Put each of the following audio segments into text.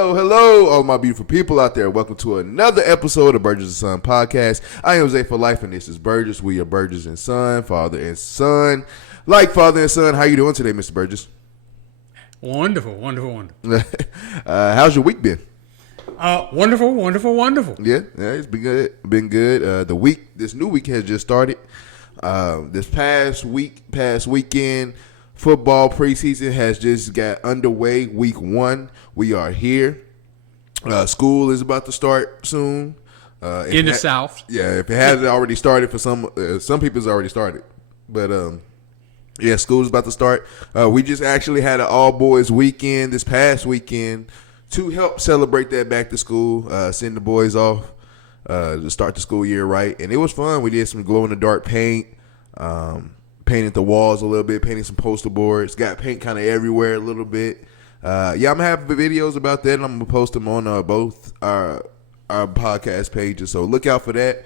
Hello, all my beautiful people out there. Welcome to another episode of Burgess&son Podcast. I am Zay for life, and this is Burgess. We are Burgess and Son, father and son. Like father and son, how you doing today, Mr. Burgess? Wonderful. How's your week been? Wonderful. Yeah, it's been good. This new week has just started. This past weekend, football preseason has just got underway. Week 1, we are here. School is about to start soon. In the South. Yeah, if it hasn't already started for some people, it's already started. But yeah, school is about to start. We just actually had an all-boys weekend this past weekend to help celebrate that back to school, send the boys off to start the school year right. And it was fun. We did some glow-in-the-dark paint, painted the walls a little bit, painted some poster boards, got paint kind of everywhere a little bit. Yeah, I'm going to have videos about that, and I'm going to post them on both our podcast pages, so look out for that.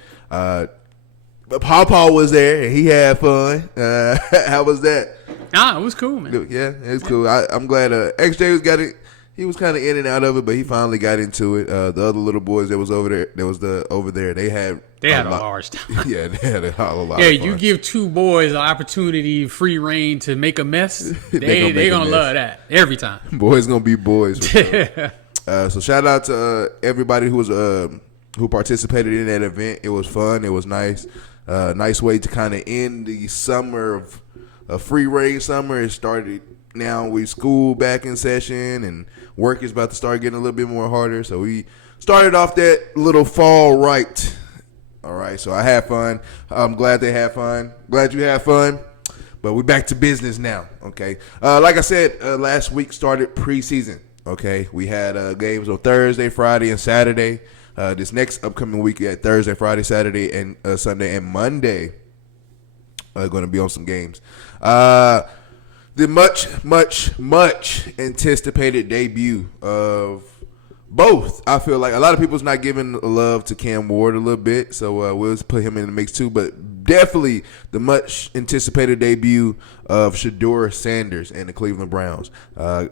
Pawpaw was there, and he had fun. How was that? It was cool, man. Yeah, it was cool. I'm glad XJ got it. He was kind of in and out of it, but he finally got into it. The other little boys that was over there, they had a large time. Yeah, they had a lot. Yeah, of fun. you give two boys an opportunity, free reign to make a mess. They gonna love that every time. Boys gonna be boys. For sure. So shout out to everybody who participated in that event. It was fun. It was nice. Nice way to kind of end the summer of free reign summer. It started now with school back in session, and work is about to start getting a little bit more harder. So we started off that little fall right. All right, so I had fun. I'm glad they had fun. Glad you had fun. But we're back to business now, okay? Like I said, last week started preseason, okay? We had games on Thursday, Friday, and Saturday. This next upcoming week at Thursday, Friday, Saturday, and Sunday, and Monday are going to be on some games. The much anticipated debut of both. I feel like a lot of people's not giving love to Cam Ward a little bit, so we'll put him in the mix too. But definitely the much anticipated debut of Shedeur Sanders and the Cleveland Browns. A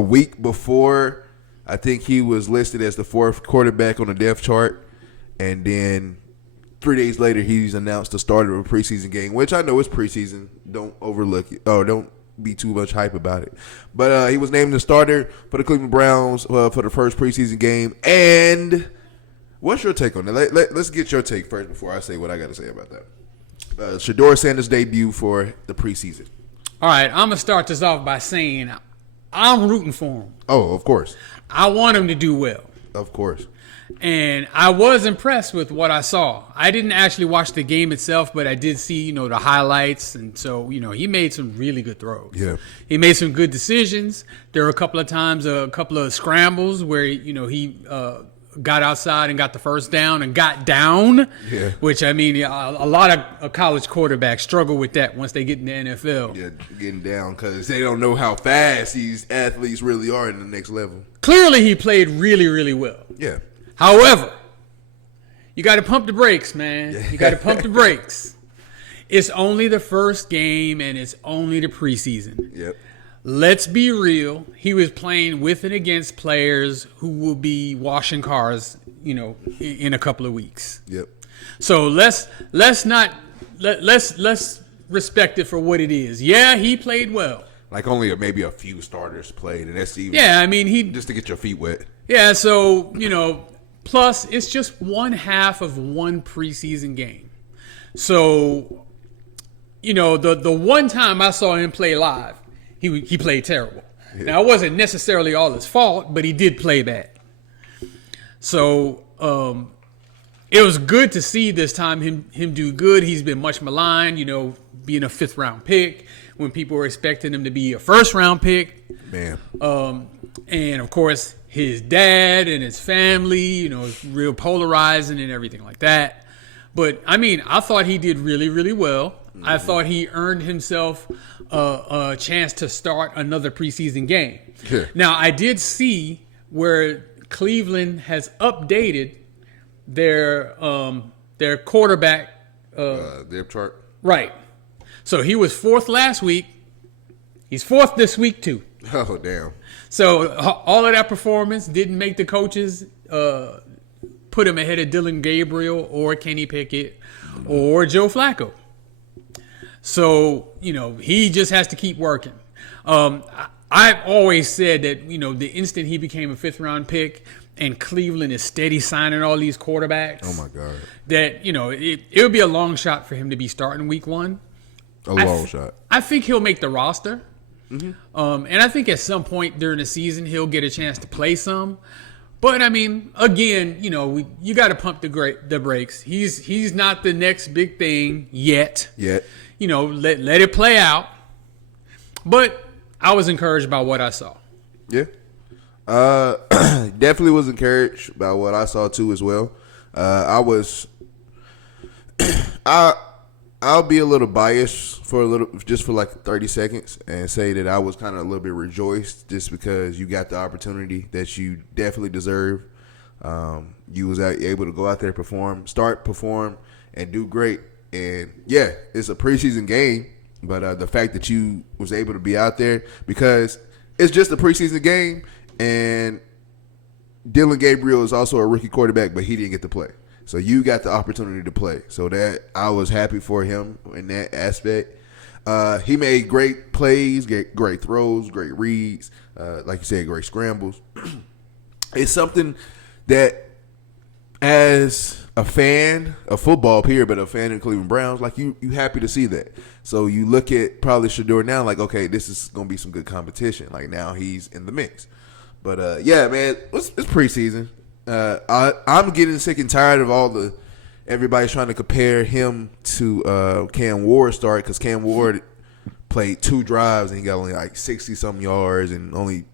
week before, I think he was listed as the 4th quarterback on the depth chart, and then 3 days later, he's announced the start of a preseason game, which I know is preseason. Don't overlook it. Oh, don't be too much hype about it. But he was named the starter for the Cleveland Browns for the first preseason game. And what's your take on that? Let's get your take first before I say what I got to say about that. Shedeur Sanders' debut for the preseason. All right, I'm going to start this off by saying I'm rooting for him. Oh, of course. I want him to do well. Of course. And I was impressed with what I saw. I didn't actually watch the game itself, but I did see, the highlights. And so, he made some really good throws. Yeah. He made some good decisions. There were a couple of times, a couple of scrambles where, he got outside and got the first down and got down. Yeah. Which, a lot of college quarterbacks struggle with that once they get in the NFL. Yeah, getting down because they don't know how fast these athletes really are in the next level. Clearly, he played really, really well. Yeah. However, you got to pump the brakes, man. You got to pump the brakes. It's only the first game, and it's only the preseason. Yep. Let's be real. He was playing with and against players who will be washing cars, in a couple of weeks. Yep. So let's respect it for what it is. Yeah, he played well. Like only maybe a few starters played, and that's even. Yeah, he just to get your feet wet. Yeah, so plus, it's just one half of one preseason game. So, the one time I saw him play live, he played terrible. Yeah. Now, it wasn't necessarily all his fault, but he did play bad. So, it was good to see this time him do good. He's been much maligned, being a 5th-round pick when people were expecting him to be a 1st-round pick. Man. And, of course, his dad and his family, is real polarizing and everything like that. But, I thought he did really, really well. Mm-hmm. I thought he earned himself a chance to start another preseason game. Yeah. Now, I did see where Cleveland has updated their quarterback. Depth chart. Right. So he was 4th last week. He's 4th this week, too. Oh, damn. So all of that performance didn't make the coaches put him ahead of Dylan Gabriel or Kenny Pickett or Joe Flacco. So, he just has to keep working. I've always said that, the instant he became a 5th-round pick and Cleveland is steady signing all these quarterbacks. Oh, my God. That, it would be a long shot for him to be starting week 1. A long shot. I think he'll make the roster. Mm-hmm. And I think at some point during the season, he'll get a chance to play some. But, again, you got to pump the brakes. He's not the next big thing yet. Let it play out. But I was encouraged by what I saw. Yeah. Definitely was encouraged by what I saw, too, as well. I'll be a little biased for like 30 seconds and say that I was kind of a little bit rejoiced just because you got the opportunity that you definitely deserve. You was able to go out there, perform, and do great. And yeah, it's a preseason game, but the fact that you was able to be out there, because it's just a preseason game, and Dylan Gabriel is also a rookie quarterback, but he didn't get to play. So you got the opportunity to play. So that I was happy for him in that aspect. He made great plays, great throws, great reads, like you said, great scrambles. It's something that, as a fan of football, period, but a fan of Cleveland Browns, like you happy to see that. So you look at probably Shedeur now, like, okay, this is going to be some good competition. Like, now he's in the mix. But, yeah, man, it's preseason. I'm getting sick and tired of everybody's trying to compare him to Cam Ward start, because Cam Ward played 2 drives and he got only like 60-something yards and only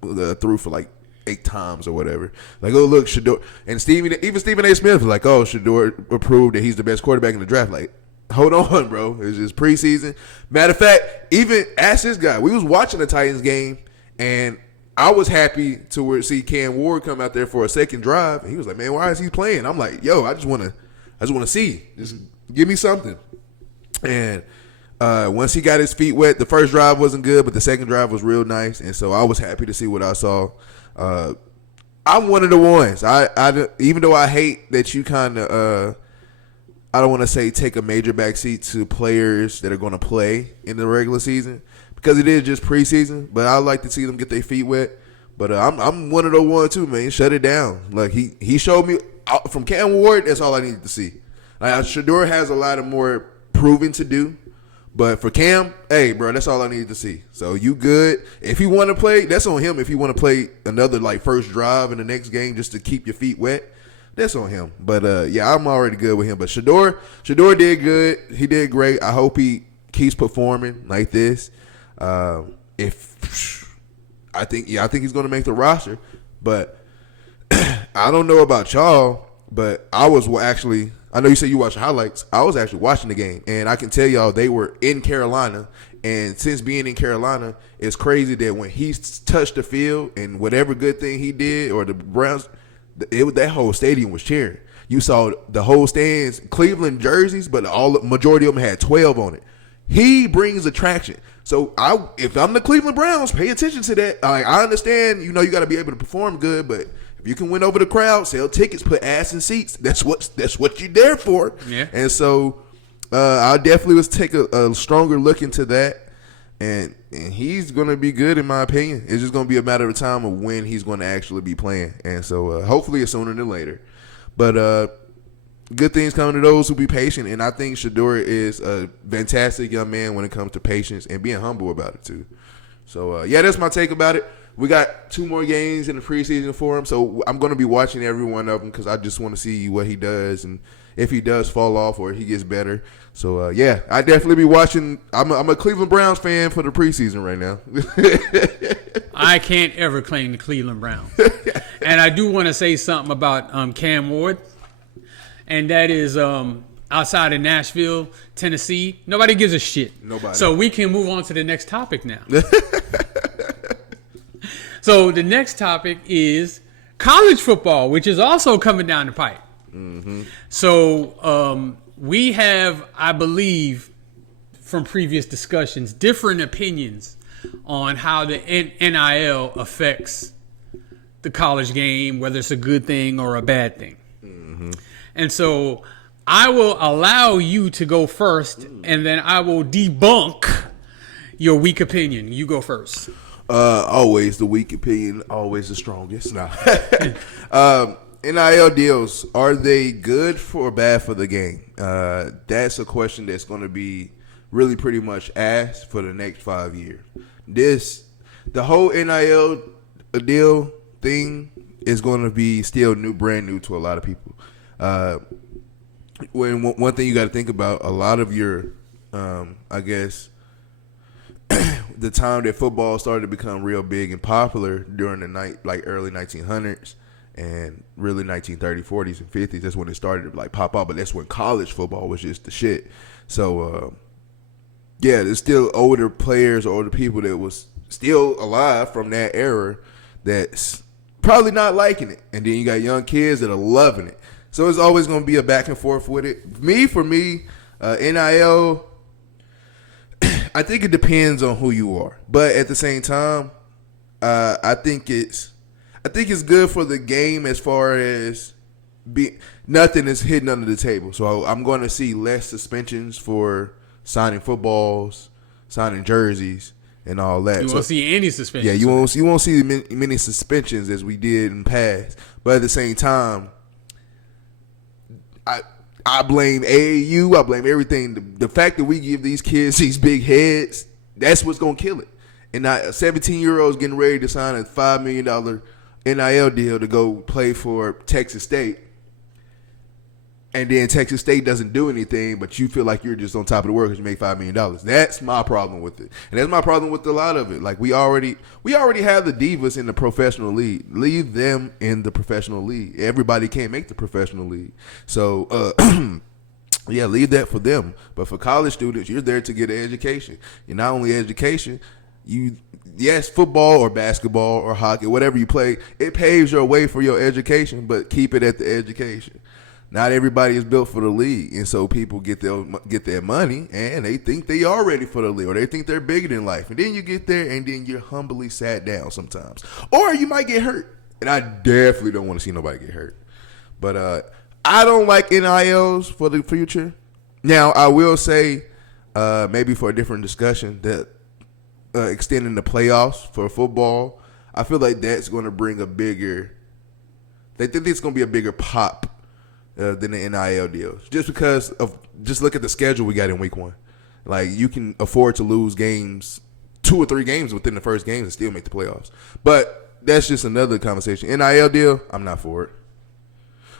threw for like 8 times or whatever. Like, oh, look, Shedeur. And even Stephen A. Smith was like, oh, Shedeur proved that he's the best quarterback in the draft. Like, hold on, bro. It's just preseason. Matter of fact, even ask this guy. We was watching the Titans game, and I was happy to see Cam Ward come out there for a second drive. And he was like, man, why is he playing? I'm like, yo, I just want to see. Just give me something. And once he got his feet wet, the first drive wasn't good, but the second drive was real nice. And so I was happy to see what I saw. I'm one of the ones. I even though I hate that you kind of I don't want to say take a major backseat to players that are going to play in the regular season, because it is just preseason. But I like to see them get their feet wet. But I'm one of those ones too, man. Shut it down. Like he showed me from Cam Ward. That's all I needed to see. Like, Shedeur has a lot of more proving to do. But for Cam, hey, bro, that's all I needed to see. So you good. If he want to play, that's on him. If he want to play another, like, first drive in the next game just to keep your feet wet, that's on him. But, yeah, I'm already good with him. But Shedeur did good. He did great. I hope he keeps performing like this. I think he's going to make the roster. But I don't know about y'all, but I know you said you watched highlights. I was actually watching the game, and I can tell y'all they were in Carolina. And since being in Carolina, it's crazy that when he touched the field and whatever good thing he did, or the Browns, that whole stadium was cheering. You saw the whole stands, Cleveland jerseys, but majority of them had 12 on it. He brings attraction. So if I'm the Cleveland Browns, pay attention to that. I understand, you got to be able to perform good, but if you can win over the crowd, sell tickets, put ass in seats, that's what you're there for. Yeah. And so I definitely was take a stronger look into that, and he's going to be good in my opinion. It's just going to be a matter of time of when he's going to actually be playing. And so hopefully it's sooner than later. But good things coming to those who be patient, and I think Shedeur is a fantastic young man when it comes to patience and being humble about it too. So, yeah, that's my take about it. We got 2 more games in the preseason for him, so I'm going to be watching every one of them because I just want to see what he does and if he does fall off or he gets better. So, yeah, I definitely be watching. I'm a Cleveland Browns fan for the preseason right now. I can't ever claim the Cleveland Browns. And I do want to say something about Cam Ward, and that is outside of Nashville, Tennessee, nobody gives a shit. Nobody. So we can move on to the next topic now. So the next topic is college football, which is also coming down the pipe. Mm-hmm. So we have, I believe, from previous discussions, different opinions on how the NIL affects the college game, whether it's a good thing or a bad thing. Mm-hmm. And so I will allow you to go first, and then I will debunk your weak opinion. You go first. Always the weak opinion, always the strongest. No. NIL deals, are they good or bad for the game? That's a question that's going to be really pretty much asked for the next 5 years. The whole NIL deal thing is going to be still brand new to a lot of people. One thing you got to think about, a lot of your, I guess, the time that football started to become real big and popular during the early 1900s and really 1930s, 40s, and 50s. That's when it started to pop out. But that's when college football was just the shit. So there's still older players or older people that was still alive from that era that's probably not liking it. And then you got young kids that are loving it. So it's always going to be a back and forth with it. For me, NIL, I think it depends on who you are. But at the same time, I think it's good for the game as far as nothing is hidden under the table. So I'm going to see less suspensions for signing footballs, signing jerseys, and all that. You won't see any suspensions. Yeah, you won't see many suspensions as we did in the past. But at the same time, I blame AAU. I blame everything. The fact that we give these kids these big heads, that's what's going to kill it. And a 17-year-old is getting ready to sign a $5 million NIL deal to go play for Texas State. And then Texas State doesn't do anything, but you feel like you're just on top of the world because you make $5 million. That's my problem with it. And that's my problem with a lot of it. Like, we already have the divas in the professional league. Leave them in the professional league. Everybody can't make the professional league. So, yeah, leave that for them. But for college students, you're there to get an education. You're not only education, yes, football or basketball or hockey, whatever you play, it paves your way for your education, but keep it at the education. Not everybody is built for the league, and so people get their money, and they think they are ready for the league, or they think they're bigger than life. And then you get there, and then you're humbly sat down sometimes. Or you might get hurt, and I definitely don't want to see nobody get hurt. But I don't like NILs for the future. Now, I will say, maybe for a different discussion, that extending the playoffs for football, I feel like that's going to bring they think it's going to be a bigger pop than the NIL deals. Just because just look at the schedule we got in week 1. Like, you can afford to lose 2 or 3 games within the first games and still make the playoffs. But that's just another conversation. NIL deal, I'm not for it.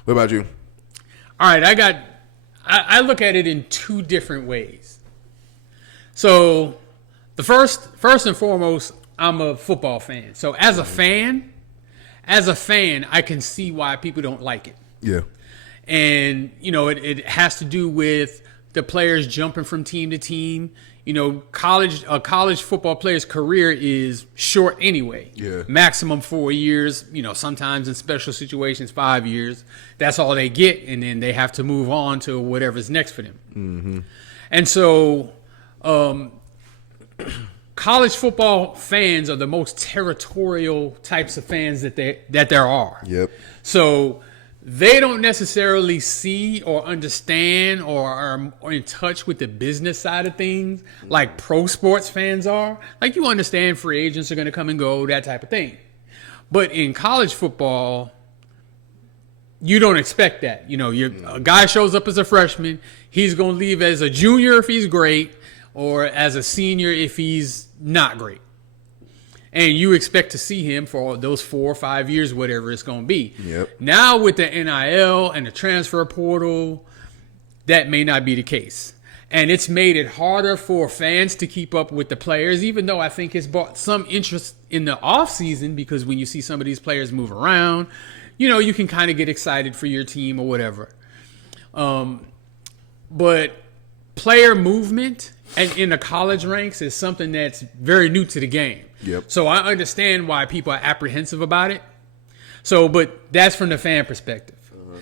What about you? All right, I look at it in 2 different ways. So the first and foremost, I'm a football fan. So as a fan, I can see why people don't like it. Yeah. And, it has to do with the players jumping from team to team. A college football player's career is short anyway. Yeah. Maximum 4 years, sometimes in special situations, 5 years. That's all they get, and then they have to move on to whatever's next for them. Mm-hmm. And so college football fans are the most territorial types of fans that there are. Yep. So they don't necessarily see or understand or are in touch with the business side of things like pro sports fans are. Like, you understand free agents are going to come and go, that type of thing. But in college football, you don't expect that. A guy shows up as a freshman, he's going to leave as a junior if he's great, or as a senior if he's not great. And you expect to see him for those 4 or 5 years, whatever it's going to be. Yep. Now with the NIL and the transfer portal, that may not be the case. And it's made it harder for fans to keep up with the players, even though I think it's brought some interest in the offseason, because when you see some of these players move around, you can kind of get excited for your team or whatever. But player movement and in the college ranks is something that's very new to the game. Yep. So I understand why people are apprehensive about it. But that's from the fan perspective. Uh-huh.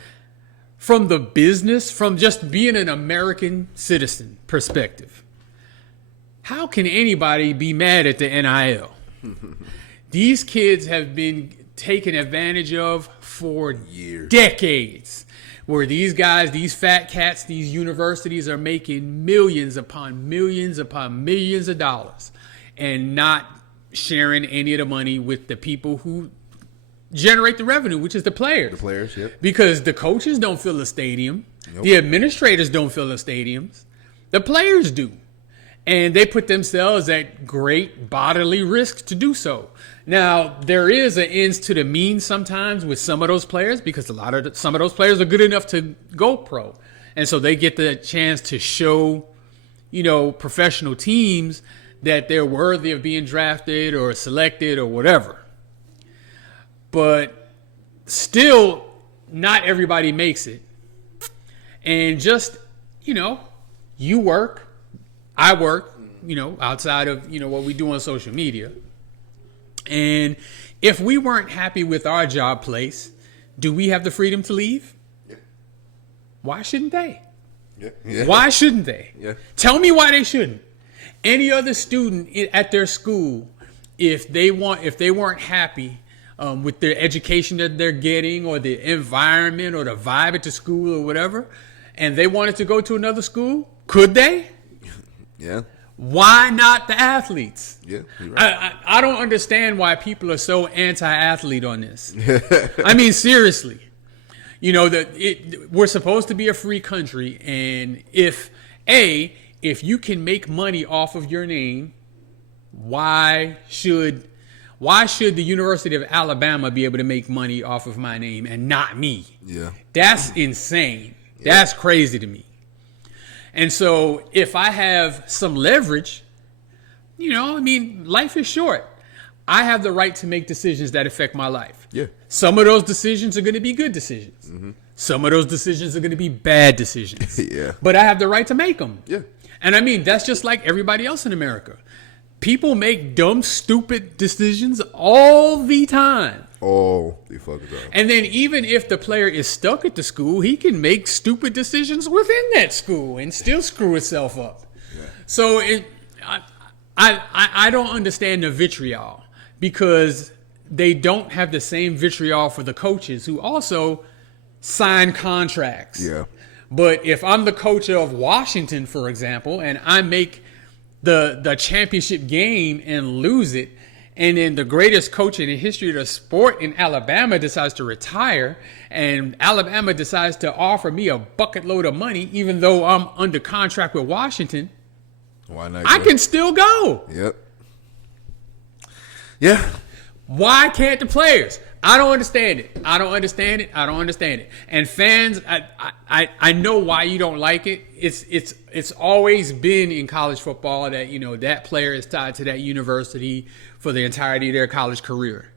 From the business, from just being an American citizen perspective, how can anybody be mad at the NIL? These kids have been taken advantage of for decades. Where these guys, these fat cats, these universities are making millions upon millions upon millions of dollars and not sharing any of the money with the people who generate the revenue, which is the players. The players, yep. Because the coaches don't fill a stadium. Nope. The administrators don't fill the stadiums. The players do. And they put themselves at great bodily risk to do so. Now, there is an ends to the means sometimes with some of those players because some of those players are good enough to go pro. And so they get the chance to show, professional teams that they're worthy of being drafted or selected or whatever. But still, not everybody makes it. And just, you work, I work, outside of, what we do on social media. And if we weren't happy with our job place, do we have the freedom to leave? Yeah. Why shouldn't they? Yeah. Why shouldn't they? Yeah. Tell me why they shouldn't. Any other student at their school, if they weren't happy with the education that they're getting or the environment or the vibe at the school or whatever, and they wanted to go to another school, could they? Yeah. Why not the athletes? Yeah, you're right. I don't understand why people are so anti-athlete on this. I mean, seriously. We're supposed to be a free country, and if you can make money off of your name, why should the University of Alabama be able to make money off of my name and not me? Yeah. That's insane. Yeah. That's crazy to me. And so if I have some leverage, life is short. I have the right to make decisions that affect my life. Yeah. Some of those decisions are going to be good decisions. Mm-hmm. Some of those decisions are going to be bad decisions. Yeah. But I have the right to make them. Yeah. And that's just like everybody else in America. People make dumb, stupid decisions all the time. All the fucking time. And then even if the player is stuck at the school, he can make stupid decisions within that school and still screw itself up. Yeah. So I don't understand the vitriol because they don't have the same vitriol for the coaches who also sign contracts. Yeah. But if I'm the coach of Washington, for example, and I make the championship game and lose it, and then the greatest coach in the history of the sport in Alabama decides to retire, and Alabama decides to offer me a bucket load of money, even though I'm under contract with Washington, why not? I can still go. Yep. Yeah. Why can't the players? I don't understand it. I don't understand it. And fans, I know why you don't like it. It's always been in college football that that player is tied to that university for the entirety of their college career.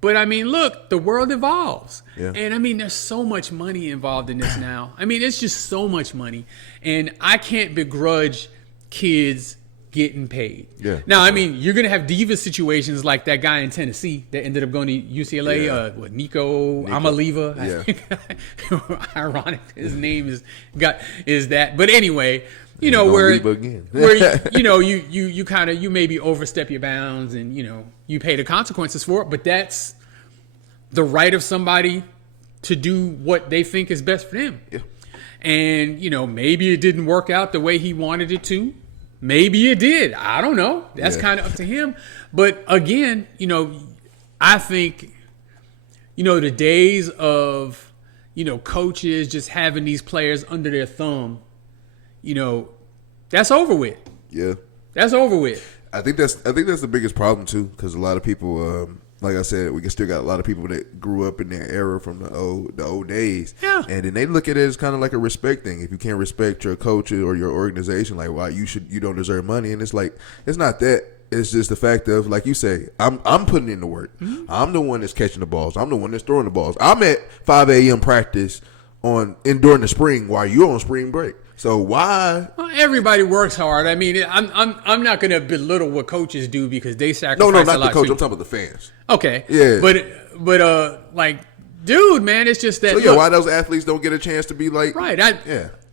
But look, the world evolves. Yeah. And there's so much money involved in this now. It's just so much money. And I can't begrudge kids getting paid. Yeah. Now, you're going to have diva situations like that guy in Tennessee that ended up going to UCLA, Nico Amaliva. Yeah. Ironic. His name is that. But anyway, where you maybe overstep your bounds and, you pay the consequences for it. But that's the right of somebody to do what they think is best for them. Yeah. And, maybe it didn't work out the way he wanted it to. Maybe it did. I don't know. That's kind of up to him. But again, I think, the days of, coaches just having these players under their thumb, that's over with. Yeah. That's over with. I think that's the biggest problem too, because a lot of people, like I said, we still got a lot of people that grew up in their era from the old days. Yeah. And then they look at it as kind of like a respect thing. If you can't respect your coach or your organization, like, why you don't deserve money. And it's like, it's not that. It's just the fact of, like you say, I'm putting in the work. Mm-hmm. I'm the one that's catching the balls. I'm the one that's throwing the balls. I'm at 5 a.m. practice during the spring while you're on spring break. So why? Well, everybody works hard. I'm not going to belittle what coaches do because they sacrifice a lot. No, not the coach. I'm talking about the fans. Okay. Yeah. But dude, man, it's just that. So why those athletes don't get a chance to be like? Right.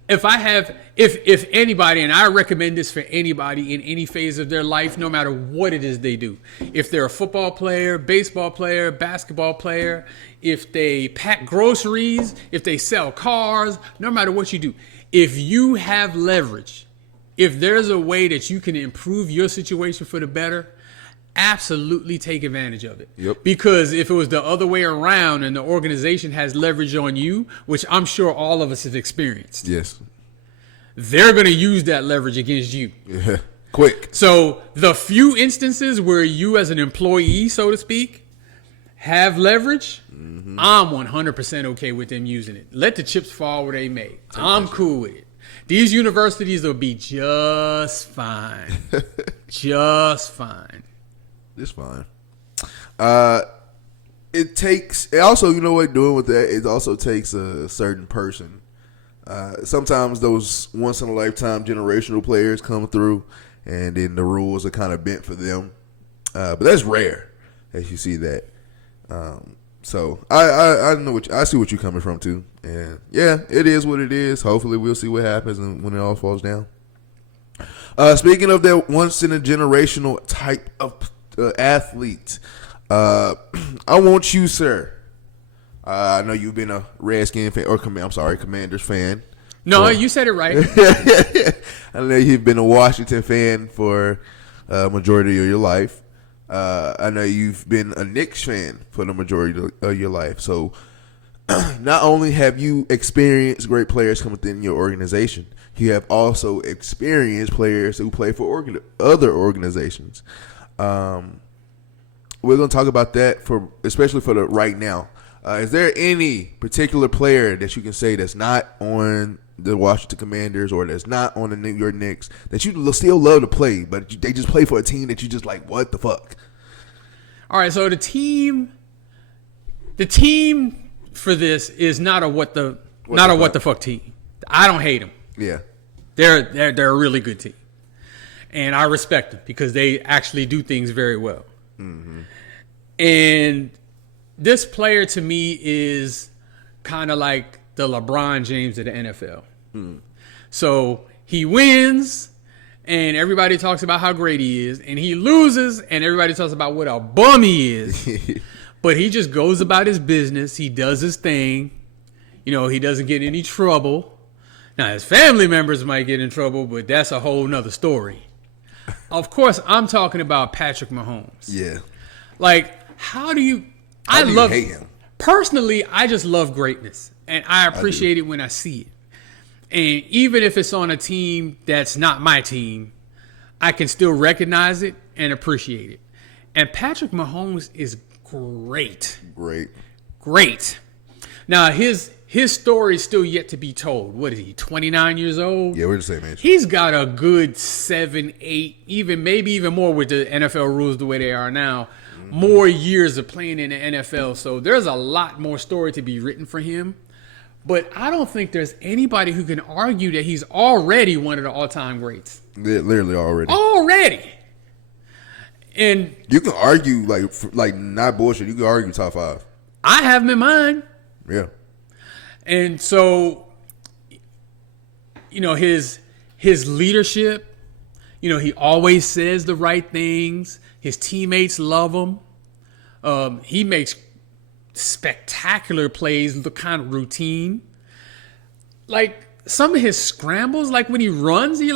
if anybody, and I recommend this for anybody in any phase of their life, no matter what it is they do. If they're a football player, baseball player, basketball player, if they pack groceries, if they sell cars, no matter what you do, if you have leverage, if there's a way that you can improve your situation for the better, absolutely take advantage of it. Yep. Because if it was the other way around and the organization has leverage on you, which I'm sure all of us have experienced. Yes. They're going to use that leverage against you. Yeah. Quick. So the few instances where you as an employee, so to speak, have leverage, I'm 100% okay with them using it. Let the chips fall where they may. I'm cool with it. These universities will be just fine. Just fine. It's fine. It also, you know what, doing with that, it also takes a certain person. Sometimes those once in a lifetime generational players come through and then the rules are kind of bent for them. But that's rare as you see that. So I know I see what you're coming from too. And yeah, it is what it is. Hopefully we'll see what happens and when it all falls down. Speaking of that once in a generational type of athlete, I want you, sir. I know you've been a Redskin fan, or Commanders fan. No, you said it right. I know you've been a Washington fan for a majority of your life. I know you've been a Knicks fan for the majority of your life. So not only have you experienced great players come within your organization, you have also experienced players who play for other organizations. We're going to talk about that especially for the right now. Is there any particular player that you can say that's not on the Washington Commanders or that's not on the New York Knicks that you still love to play, but they just play for a team that you just like, what the fuck? All right, so the team for this is not a what the fuck team. I don't hate them. Yeah, they're a really good team, and I respect them because they actually do things very well. Mm-hmm. And this player to me is kind of like the LeBron James of the NFL. So he wins, and everybody talks about how great he is, and he loses, and everybody talks about what a bum he is. But he just goes about his business. He does his thing. He doesn't get in any trouble. Now, his family members might get in trouble, but that's a whole nother story. Of course, I'm talking about Patrick Mahomes. Yeah. Like, how do you hate him? Personally, I just love greatness, and I appreciate it when I see it. And even if it's on a team that's not my team, I can still recognize it and appreciate it. And Patrick Mahomes is great. Great. Now, his story is still yet to be told. What is he, 29 years old? Yeah, we're the same age. He's got a good 7, 8, maybe even more with the NFL rules the way they are now, more years of playing in the NFL. So there's a lot more story to be written for him. But I don't think there's anybody who can argue that he's already one of the all-time greats. Yeah, literally already. Already. And you can argue, like not bullshit, you can argue top 5. I have him in mind. Yeah. And so, his leadership, he always says the right things. His teammates love him. He makes spectacular plays, look kind of routine. Like some of his scrambles, like when he runs, he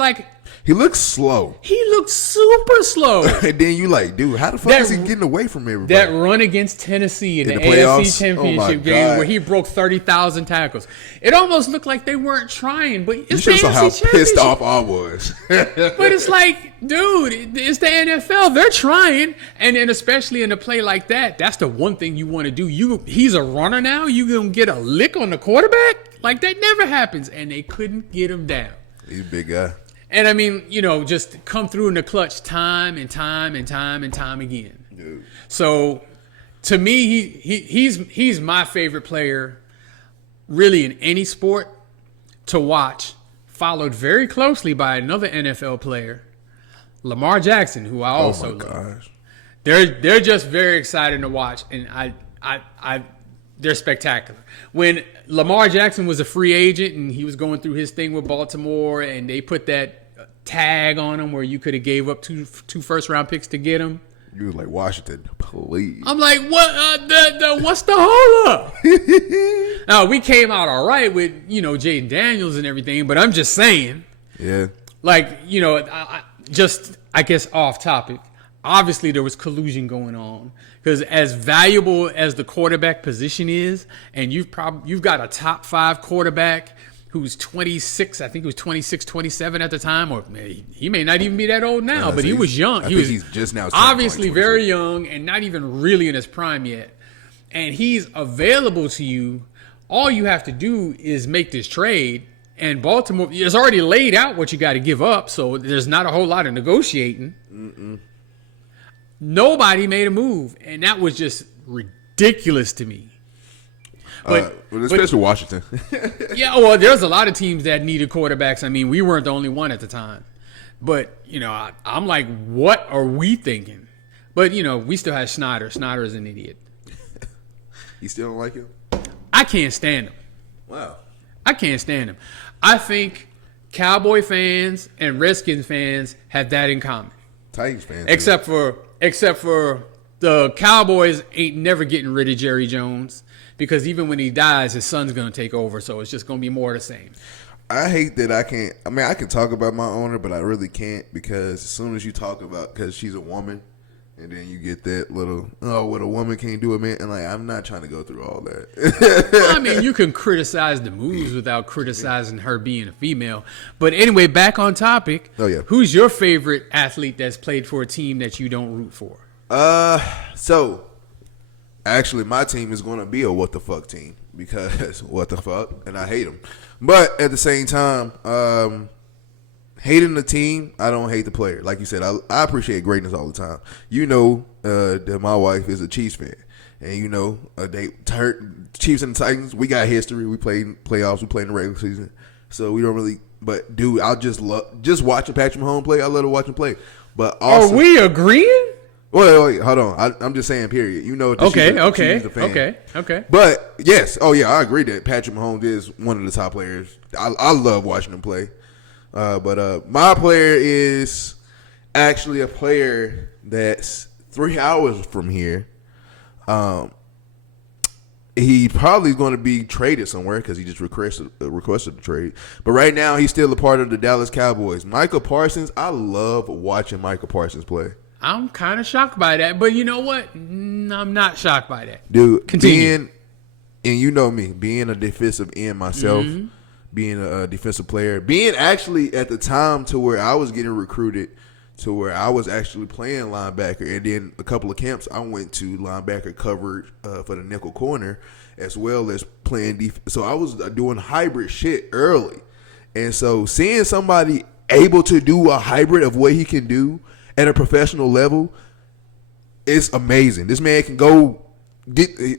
looks slow. He looks super slow. And then you like, dude, how the fuck is he getting away from everybody? That run against Tennessee in the AFC Championship game where he broke 30,000 tackles. It almost looked like they weren't trying, but it's the AFC Championship. How pissed off I was. But it's like, dude, it's the NFL. They're trying. And then especially in a play like that, that's the one thing you want to do. He's a runner now. You going to get a lick on the quarterback? Like, that never happens. And they couldn't get him down. He's a big guy. And I mean, just come through in the clutch time and time and time and time again. Dude. So to me, he's my favorite player really in any sport to watch, followed very closely by another NFL player, Lamar Jackson, who I also love. Gosh. They're just very exciting to watch. And they're spectacular. When Lamar Jackson was a free agent and he was going through his thing with Baltimore, and they put that tag on him where you could have gave up two first-round picks to get him. You was like, Washington, please. I'm like, what? What's the hold up? Now, we came out all right with, Jaden Daniels and everything, but I'm just saying. Yeah. Like, I guess off topic. Obviously, there was collusion going on because as valuable as the quarterback position is, and you've got a top 5 quarterback who's 26, I think he was 26, 27 at the time, or he may not even be that old now, but he was young. He's just now obviously very young and not even really in his prime yet. And he's available to you. All you have to do is make this trade. And Baltimore, it's already laid out what you got to give up, so there's not a whole lot of negotiating. Mm-mm. Nobody made a move, and that was just ridiculous to me. Especially Washington. Yeah, well, there's a lot of teams that needed quarterbacks. I mean, we weren't the only one at the time. But, I'm like, what are we thinking? But, we still had Snyder. Snyder is an idiot. You still don't like him? I can't stand him. Wow. I can't stand him. I think Cowboy fans and Redskins fans have that in common. Titans fans. Except for the Cowboys ain't never getting rid of Jerry Jones because even when he dies, his son's going to take over. So it's just going to be more of the same. I hate that I can't. I mean, I can talk about my owner, but I really can't because as soon as you talk about, because she's a woman, and then you get that little, what a woman can't do, it, man. And I'm not trying to go through all that. Well, I mean, you can criticize the moves without criticizing her being a female. But anyway, back on topic. Oh, yeah. Who's your favorite athlete that's played for a team that you don't root for? So actually, my team is going to be a what the fuck team because what the fuck, and I hate them. But at the same time, hating the team, I don't hate the player. Like you said, I appreciate greatness all the time. That my wife is a Chiefs fan. And they Chiefs and the Titans, we got history. We played playoffs, we played in the regular season. So we don't really, but dude, I'll just watching Patrick Mahomes play. I love to watch him play. But also, are we agreeing? Wait, hold on. I'm just saying, period. Okay. But yes, I agree that Patrick Mahomes is one of the top players. I love watching him play. But my player is actually a player that's 3 hours from here. He probably is going to be traded somewhere because he just requested a trade. But right now, he's still a part of the Dallas Cowboys. Micah Parsons, I love watching Micah Parsons play. I'm kind of shocked by that. But you know what? I'm not shocked by that. Dude, continue. And you know me, being a defensive end myself, being a defensive player, being actually at the time to where I was getting recruited to where I was actually playing linebacker. And then a couple of camps, I went to linebacker coverage for the nickel corner as well as playing defense. So I was doing hybrid shit early. And so seeing somebody able to do a hybrid of what he can do at a professional level, it's amazing. This man can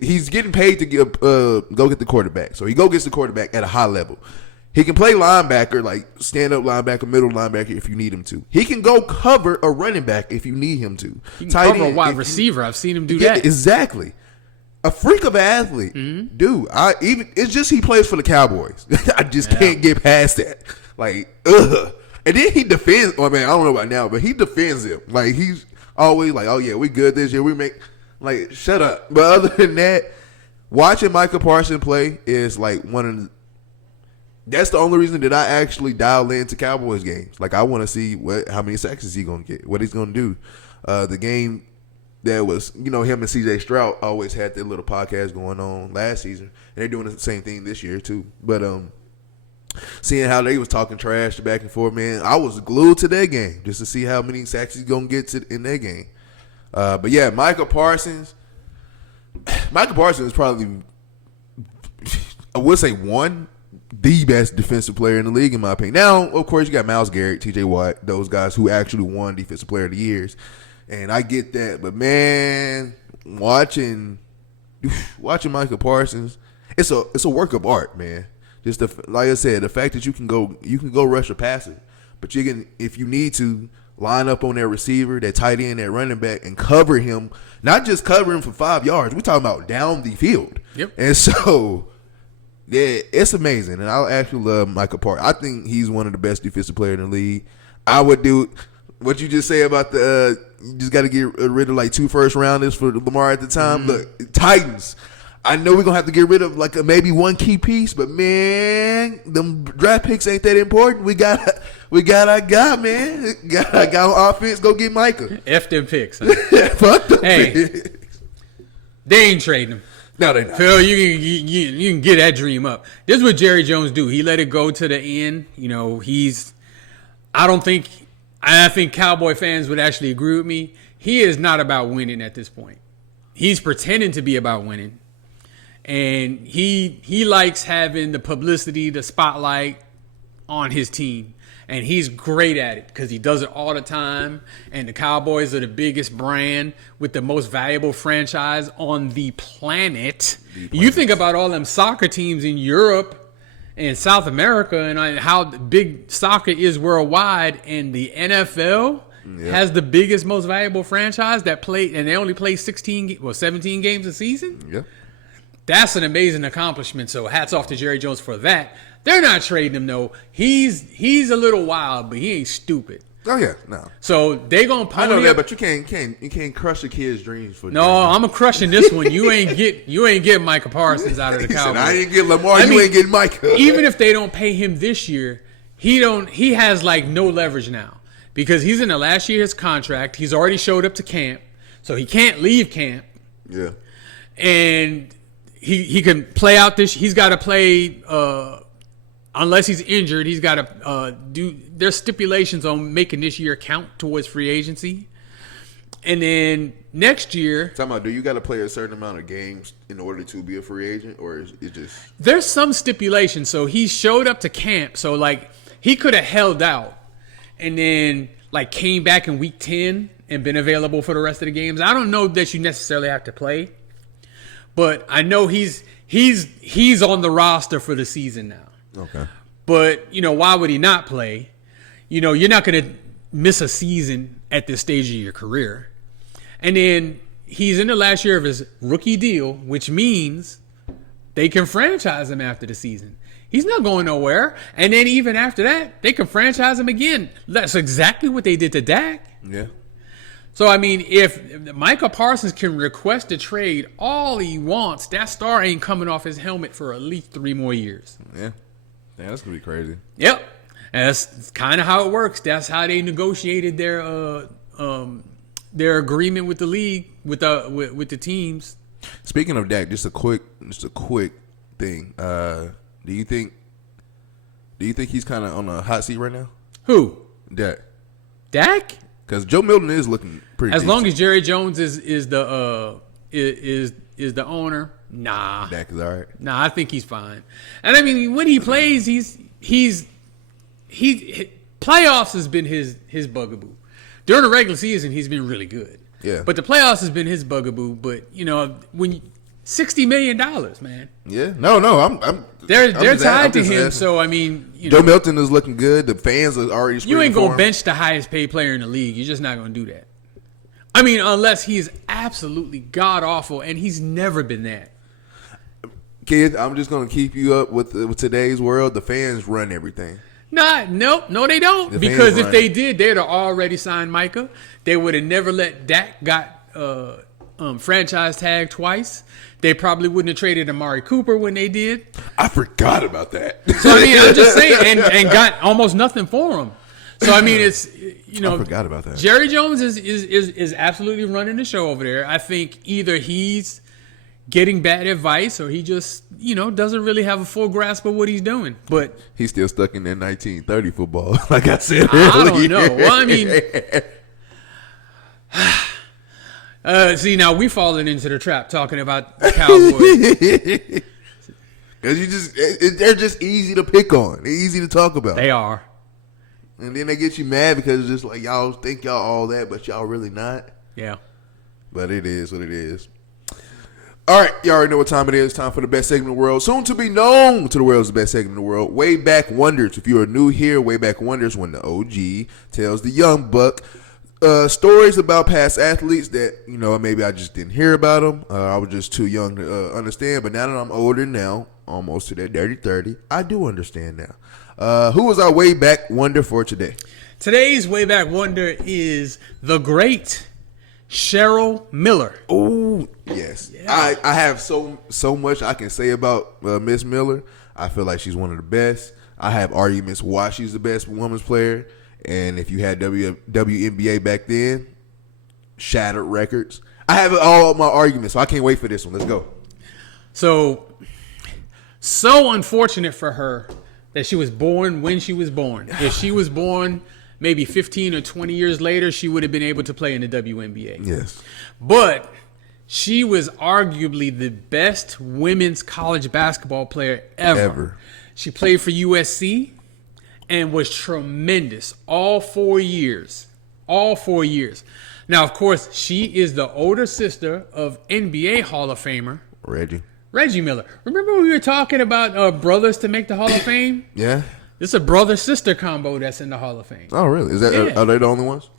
he's getting paid to go get the quarterback. So he gets the quarterback at a high level. He can play linebacker, like stand-up linebacker, middle linebacker if you need him to. He can go cover a running back if you need him to. He can cover a wide receiver. I've seen him do that. Exactly. A freak of an athlete. Mm-hmm. Dude, it's just he plays for the Cowboys. I just can't get past that. Like, ugh. And then he defends. I don't know about now, but he defends him. Like, he's always like, oh, yeah, we good this year. We make, like, shut up. But other than that, watching Micah Parsons play is like that's the only reason that I actually dial into Cowboys games. Like, I want to see how many sacks is he going to get, what he's going to do. The game that was, him and C.J. Stroud always had their little podcast going on last season, and they're doing the same thing this year too. But seeing how they was talking trash back and forth, man, I was glued to that game just to see how many sacks he's going to get in that game. But yeah, Micah Parsons is probably, I would say the best defensive player in the league, in my opinion. Now, of course, you got Myles Garrett, T.J. Watt, those guys who actually won Defensive Player of the Years, and I get that. But man, watching Micah Parsons, it's a work of art, man. Just like I said, the fact that you can go rush a passer, but you can, if you need to, line up on that receiver, that tight end, that running back, and cover him. Not just cover him for 5 yards. We're talking about down the field. Yep. And so, yeah, it's amazing. And I actually love Micah Parsons. I think he's one of the best defensive players in the league. I would do what you just say about the you just got to get rid of like 2 first-rounders for Lamar at the time. Look, Titans. I know we're going to have to get rid of like maybe one key piece, but, man, them draft picks ain't that important. We got our guy, man. Got our guy on offense. Go get Micah. F them picks. Huh? Fuck them picks. They ain't trading them. No, they not. Phil, you can get that dream up. This is what Jerry Jones do. He let it go to the end. You know, I think Cowboy fans would actually agree with me. He is not about winning at this point. He's pretending to be about winning. And he likes having the publicity, the spotlight on his team. And he's great at it because he does it all the time. And the Cowboys are the biggest brand with the most valuable franchise on the planet. You think about all them soccer teams in Europe and South America and how big soccer is worldwide. And the NFL has the biggest, most valuable franchise that play, and they only play 17 games a season. Yeah. That's an amazing accomplishment. So hats off to Jerry Jones for that. They're not trading him though. He's a little wild, but he ain't stupid. Oh yeah, no. So they gonna pony I know that, up. but you can't crush a kid's dreams for. No, I'm a crushing this one. You ain't get Micah Parsons out of the Cowboys. I ain't get Lamar. You ain't getting Micah. Even if they don't pay him this year, he has like no leverage now because he's in the last year of his contract. He's already showed up to camp, so he can't leave camp. Yeah, and he can play out this. He's got to play. Unless he's injured, he's got to there's stipulations on making this year count towards free agency. And then next year... Talking about, do you got to play a certain amount of games in order to be a free agent? Or is it just... There's some stipulations. So he showed up to camp. So, like, he could have held out and then, like, came back in week 10 and been available for the rest of the games. I don't know that you necessarily have to play. But I know he's on the roster for the season now. Okay. But, why would he not play? You're not going to miss a season at this stage of your career. And then he's in the last year of his rookie deal, which means they can franchise him after the season. He's not going nowhere. And then even after that, they can franchise him again. That's exactly what they did to Dak. Yeah. So, I mean, if Micah Parsons can request a trade all he wants, that star ain't coming off his helmet for at least 3 more years. Yeah. Yeah, that's going to be crazy. Yep. And that's kind of how it works. That's how they negotiated their agreement with the league, with the teams. Speaking of Dak, just a quick thing. Do you think he's kind of on a hot seat right now? Who? Dak. Dak? Because Joe Milton is looking pretty. As decent. long as Jerry Jones is the owner, nah. Dak is all right. Nah, I think he's fine. And I mean, when he plays, he playoffs has been his bugaboo. During the regular season, he's been really good. Yeah. But the playoffs has been his bugaboo. But when $60 million, man. Yeah. No. They're tied to him. So I mean, Joe Milton is looking good. The fans are already. You ain't gonna him. bench the highest paid player in the league. You're just not gonna do that. I mean, unless he's absolutely god awful, and he's never been that. Kid, I'm just gonna keep you up with today's world. The fans run everything. No, they don't. Because if they did, they'd have already signed Micah. They would have never let Dak got franchise tag twice. They probably wouldn't have traded Amari Cooper when they did. I forgot about that. So I mean, I'm just saying, and got almost nothing for him. So I mean, it's I forgot about that. Jerry Jones is absolutely running the show over there. I think either he's getting bad advice or he just doesn't really have a full grasp of what he's doing. But he's still stuck in that 1930 football, like I said earlier. I don't know. Well, I mean, see, now we falling into the trap talking about the Cowboys. Because they're just easy to pick on. They're easy to talk about. They are. And then they get you mad because it's just like y'all think y'all all that, but y'all really not. Yeah. But it is what it is. All right, you already know what time it is. Time for the best segment in the world, soon to be known to the world as the best segment in the world. Way Back Wonders. If you are new here, Way Back Wonders, when the OG tells the young buck stories about past athletes that, maybe I just didn't hear about them. I was just too young to understand. But now that I'm older now, almost to that dirty 30, I do understand now. Who was our Way Back Wonder for today? Today's Way Back Wonder is the great Cheryl Miller. Oh, yes. Yeah. I have so much I can say about Miss Miller. I feel like she's one of the best. I have arguments why she's the best women's player. And if you had WNBA back then, shattered records. I have all my arguments, so I can't wait for this one. Let's go. So unfortunate for her that she was born when she was born. If she was born maybe 15 or 20 years later, she would have been able to play in the WNBA. Yes. But she was arguably the best women's college basketball player ever. She played for USC and was tremendous all 4 years. All 4 years. Now, of course, she is the older sister of NBA Hall of Famer Reggie Miller. Remember when we were talking about brothers to make the Hall of Fame? Yeah. It's a brother-sister combo that's in the Hall of Fame. Oh, really? Is that Are they the only ones?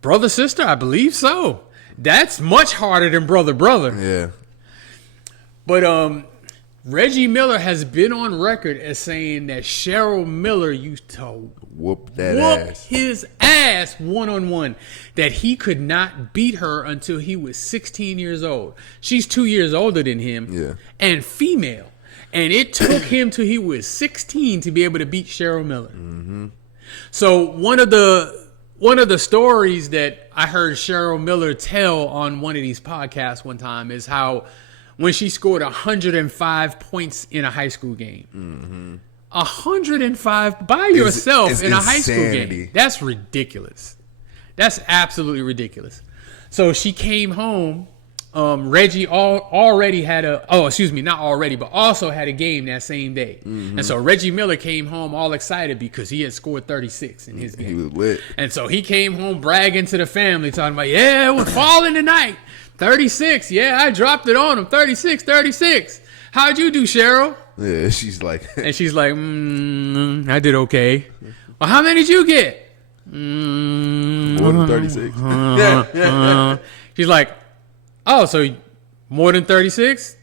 Brother-sister? I believe so. That's much harder than brother-brother. Yeah. But Reggie Miller has been on record as saying that Cheryl Miller used to whoop his ass one-on-one, that he could not beat her until he was 16 years old. She's 2 years older than him and female. And it took him till he was 16 to be able to beat Cheryl Miller. Mm-hmm. So one of the stories that I heard Cheryl Miller tell on one of these podcasts one time is how when she scored 105 points in a high school game. 105 by yourself in a high school game. That's ridiculous. That's absolutely ridiculous. So she came home. Reggie already had also had a game that same day. And so Reggie Miller came home all excited because he had scored 36 in his game. He was lit. And so he came home bragging to the family, talking about, it was falling tonight. 36. Yeah, I dropped it on him. 36. How'd you do, Cheryl? Yeah, she's like, I did okay. Well, how many did you get? More than 36. She's like, oh, so more than 36?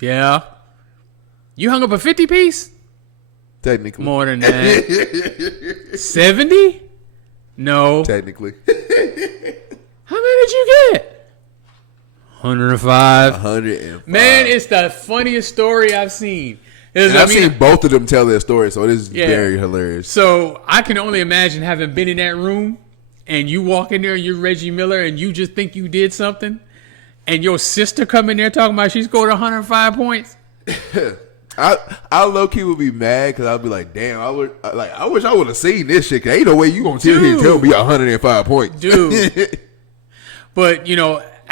Yeah. You hung up a 50 piece? Technically. More than that. 70? No. Technically. How many did you get? 105. 105. Man, it's the funniest story I've seen. I've seen both of them tell their story, so it is very hilarious. So I can only imagine having been in that room and you walk in there and you're Reggie Miller and you just think you did something. And your sister come in there talking about she scored 105 points. I low key would be mad because I'd be like, damn, I wish I would have seen this shit. Cause ain't no way you gonna sit here and tell me 105 points, dude. But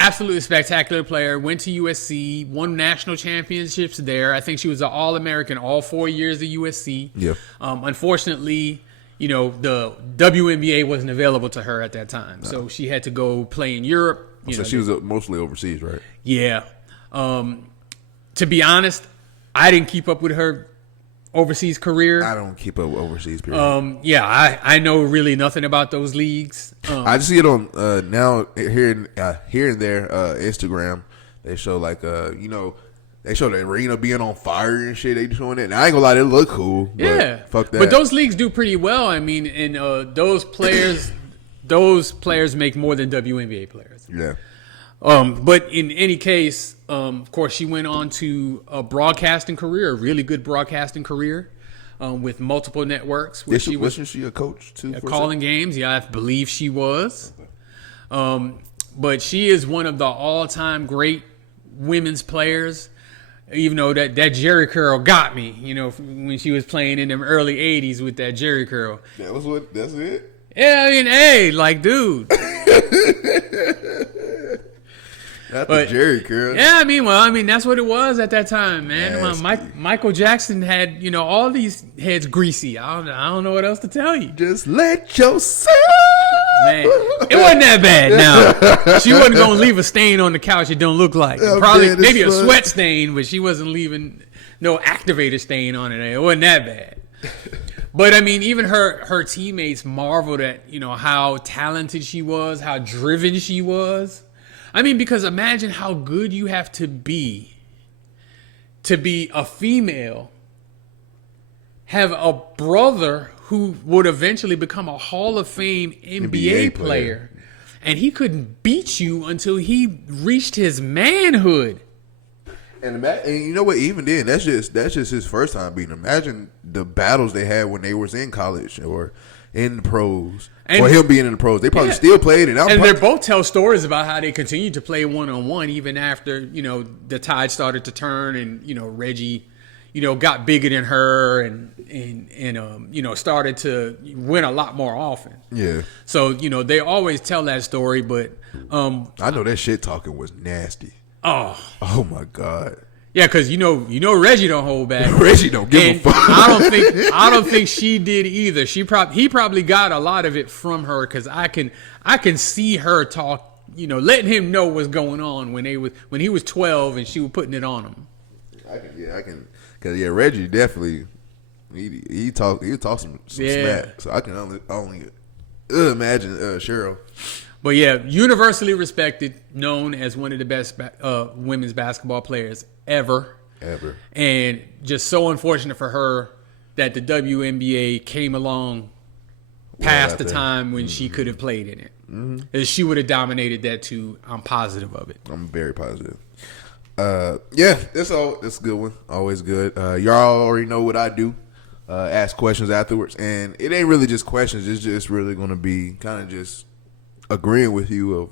absolutely spectacular player. Went to USC, won national championships there. I think she was an All-American all 4 years at USC. Yeah. Unfortunately, the WNBA wasn't available to her at that time, so she had to go play in Europe. So she was mostly overseas, right? Yeah. To be honest, I didn't keep up with her overseas career. I don't keep up with overseas period. I know really nothing about those leagues. I just see it on now here and there Instagram. They show they show the arena being on fire and shit. They showing it. And I ain't gonna lie, it look cool. But fuck that. But those leagues do pretty well. I mean, and those players make more than WNBA players. Yeah. But in any case, of course, she went on to a broadcasting career, a really good broadcasting career, with multiple networks. Wasn't she a coach too? Calling games, yeah, I believe she was. But she is one of the all-time great women's players. Even though that Jerry curl got me, when she was playing in them early '80s with that Jerry curl. That's it. Yeah, I mean, hey, dude. Not the Jerry curl. Yeah, I mean, that's what it was at that time, man. Michael Jackson had, all these heads greasy. I don't know what else to tell you. Just let yourself Man, it wasn't that bad. Now, she wasn't going to leave a stain on the couch it don't look like. Probably maybe a sweat stain, but she wasn't leaving no activator stain on it. It wasn't that bad. But, I mean, even her teammates marveled at, how talented she was, how driven she was. I mean, because imagine how good you have to be a female, have a brother who would eventually become a Hall of Fame NBA player. And he couldn't beat you until he reached his manhood. And you know what? Even then, that's just his first time beating him. Imagine the battles they had when they was in college or in the pros, or him being in the pros. They probably still played it. And they both tell stories about how they continued to play one-on-one even after the tide started to turn and Reggie got bigger than her and started to win a lot more often. Yeah. So, they always tell that story, but I know that shit talking was nasty. Oh my God. Yeah, because Reggie don't hold back. Reggie don't give a fuck. I don't think she did either. He probably got a lot of it from her because I can see her talk, letting him know what's going on when he was 12 and she was putting it on him. I can. Because, Reggie definitely, he talk some smack. So I can only imagine Cheryl. But, universally respected, known as one of the best women's basketball players ever. And just so unfortunate for her that the WNBA came along past the time when she could have played in it. Mm-hmm. She would have dominated that too. I'm positive of it. I'm very positive. That's a good one. Always good. Y'all already know what I do. Ask questions afterwards, and it ain't really just questions. It's just really going to be kind of just agreeing with you. Of